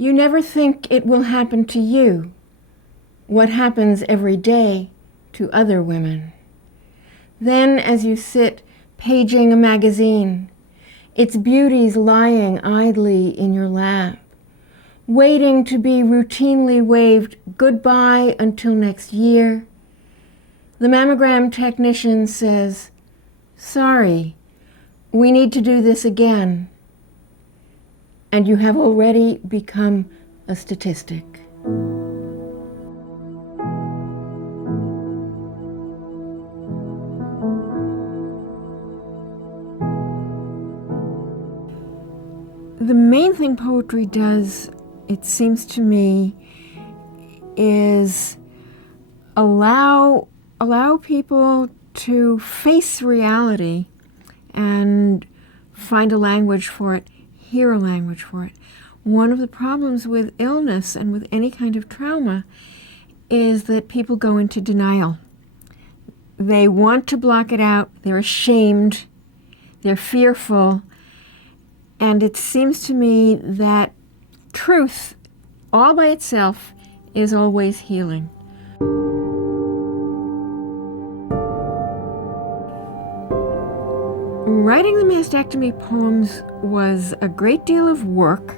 You never think it will happen to you, what happens every day to other women. Then, as you sit paging a magazine, its beauties lying idly in your lap, waiting to be routinely waved goodbye until next year, the mammogram technician says, "Sorry, we need to do this again." And you have already become a statistic. The main thing poetry does, it seems to me, is allow people to face reality and find a language for it, hear a language for it. One of the problems with illness and with any kind of trauma is that people go into denial. They want to block it out, they're ashamed, they're fearful, and it seems to me that truth, all by itself, is always healing. Writing the Mastectomy Poems was a great deal of work.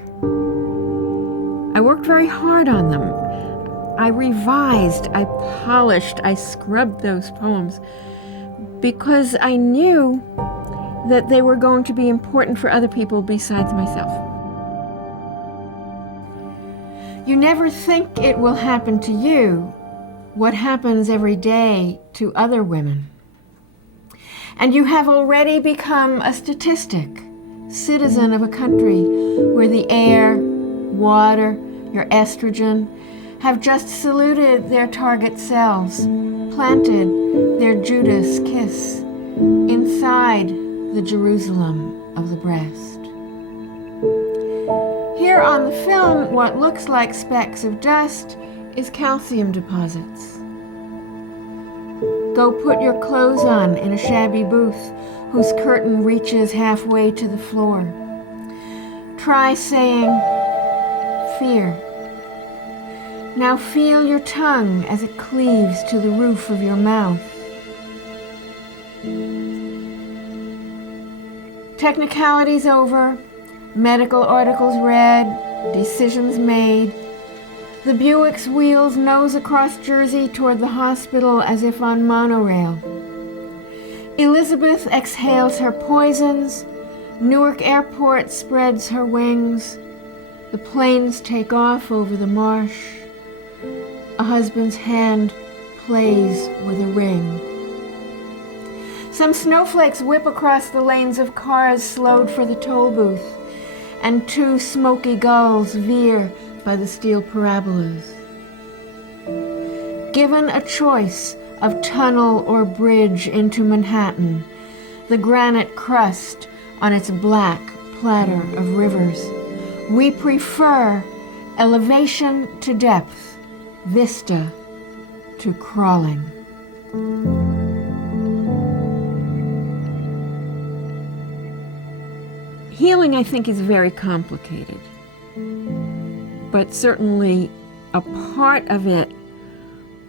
I worked very hard on them. I revised, I polished, I scrubbed those poems because I knew that they were going to be important for other people besides myself. You never think it will happen to you, what happens every day to other women. And you have already become a statistic, citizen of a country where the air, water, your estrogen have just saluted their target cells, planted their Judas kiss inside the Jerusalem of the breast. Here on the film, what looks like specks of dust is calcium deposits. Go put your clothes on in a shabby booth whose curtain reaches halfway to the floor. Try saying, "Fear." Now feel your tongue as it cleaves to the roof of your mouth. Technicalities over, medical articles read, decisions made. The Buick's wheels nose across Jersey toward the hospital as if on monorail. Elizabeth exhales her poisons. Newark Airport spreads her wings. The planes take off over the marsh. A husband's hand plays with a ring. Some snowflakes whip across the lanes of cars slowed for the toll booth, and two smoky gulls veer by the steel parabolas. Given a choice of tunnel or bridge into Manhattan, the granite crust on its black platter of rivers, we prefer elevation to depth, vista to crawling. Healing, I think, is very complicated. But certainly a part of it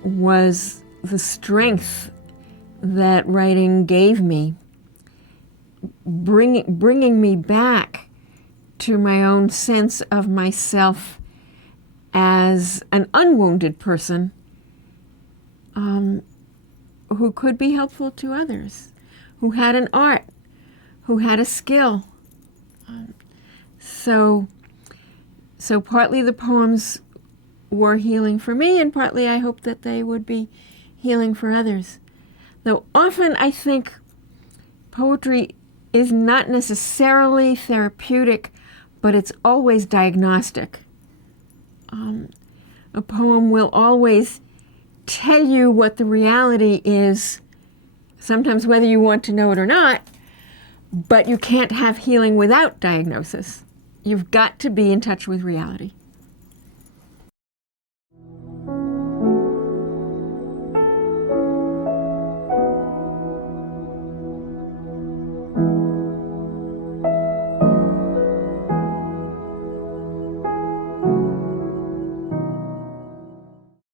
was the strength that writing gave me, bringing me back to my own sense of myself as an unwounded person who could be helpful to others, who had an art, who had a skill. So partly the poems were healing for me, and partly I hope that they would be healing for others. Though often I think poetry is not necessarily therapeutic, but it's always diagnostic. A poem will always tell you what the reality is, sometimes whether you want to know it or not, but you can't have healing without diagnosis. You've got to be in touch with reality.